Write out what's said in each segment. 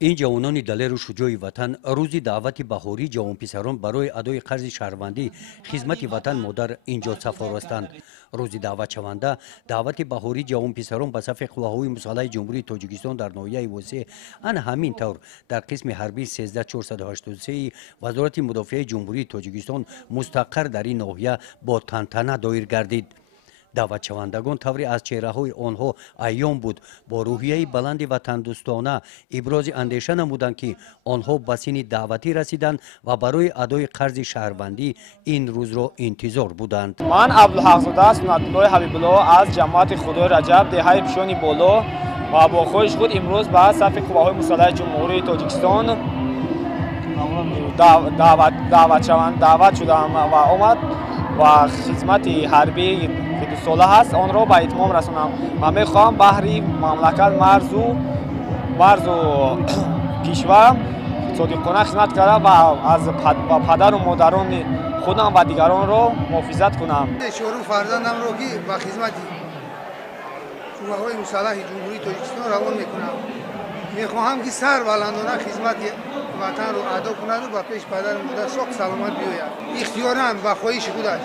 این جوانان دلیر و شجاع وطن روزی دعوت بهاری جوانپسران برای ادای قرض شهروندی خدمت وطن مادر اینجا سفر هستند. روزی دعوت شونده دعوت بهاری جوانپسران به صف قواهای مسلح جمهوری تاجیکستان در ناحیه وسیع ان همین طور در قسم حربی 13483 وزارت مدافع جمهوری تاجیکستان مستقر در این ناحیه با تنتنه دایر گردید. دعوت شوندگان طوری از چهره های آنها عیان بود با روحیه بلند وطن دوستانه ابراز اندیشه نمودند که آنها به سن دعوتی رسیدند و برای ادای قرض شهروندی این روز را انتظار بودند. من عبدالحق زاده سنت الله حبیب الله از جماعت خدای رجب دهه پیشانی بالا و با خودش خود امروز به صف قواهای مسلح جمهوری تاجیکستان دعوت شدم و آمد و خدمت حربی که 2 ساله هست آن را به اتمام رسانم و میخواهم بهر مملکت مرز و کشورم صادقانه خدمت کردم و از پدر و مادران خودم و دیگران را محافظت کنم. شروع فرزندم را که به خدمت قواهای مسلح جمهوری تاجیکستان روان میکنم. میخواهم که سر بلندانه خدمت وطن رو ادا کند و به پیش پدر و مادر ساق سلامت بیاید. اختیاراً و خواهش خودش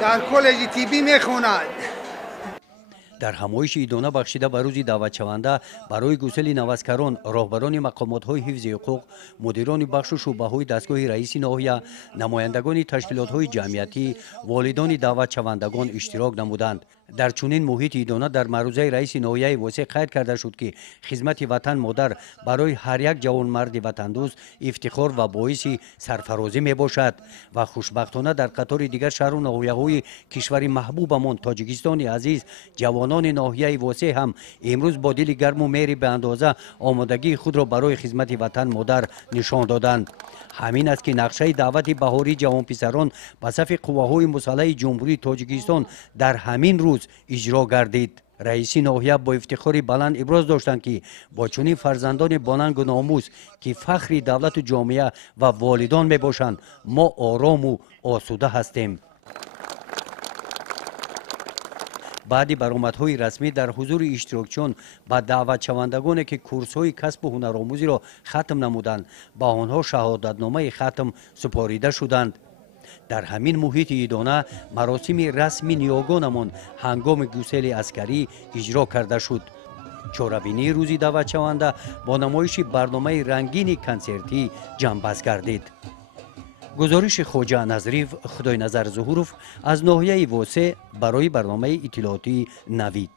در کالج طبی میخواند. در همایش ادانه بخشیده به روز دعوت شونده برای گسل نوسکران، راهبران مقامات‌های حفظ حقوق، مدیران بخش و شعبه‌های دستگاه رئیس ناحیه، نمایندگان تشکیلات‌های جمعیتی، والدان دعوت شوندگان اشتراک نمودند. در چنین محیط ادانه در معروضه رئیس ناحیه وسیع قید کرده شد که خدمت وطن مادر برای هر یک جوانمرد وطن دوست افتخار و باعث سرفرازی می باشد و خوشبختانه در قطار دیگر شهر و ناحیه‌های کشور محبوبمان تاجیکستان عزیز جوانان ناحیه وسیع هم امروز با دل گرم و مهر به اندازه آمادگی خود را برای خدمت وطن مادر نشان دادند. همین است که نقشه دعوت بهاری جوانپسران به صف قواهای مسلح جمهوری تاجیکستان در همین روز اجرا گردید. رئیس ناحیه با افتخار بلند ابراز داشتند که با چنین فرزندان باننگ و ناموس که فخر دولت و جامعه و والدان می باشند ما آرام و آسوده هستیم. بعد برآمدهای رسمی در حضور اشتراکچیان با دعوت شوندگانی که کورس‌های کسب و هنرآموزی را ختم نمودند با آنها شهادتنامه ختم سپاریده شدند. در همین محیط ادانه مراسم رسمی نیاگانمان هنگام گسیل عسکری اجرا کرده شد. چهاربینی روزی دعوت شونده با نمایش برنامه رنگین کنسرتی جنببست گردید. گزارش خواجه نظریف خدای نظر ظهوروف از ناحیه وسیع برای برنامه اطلاعاتی نوید.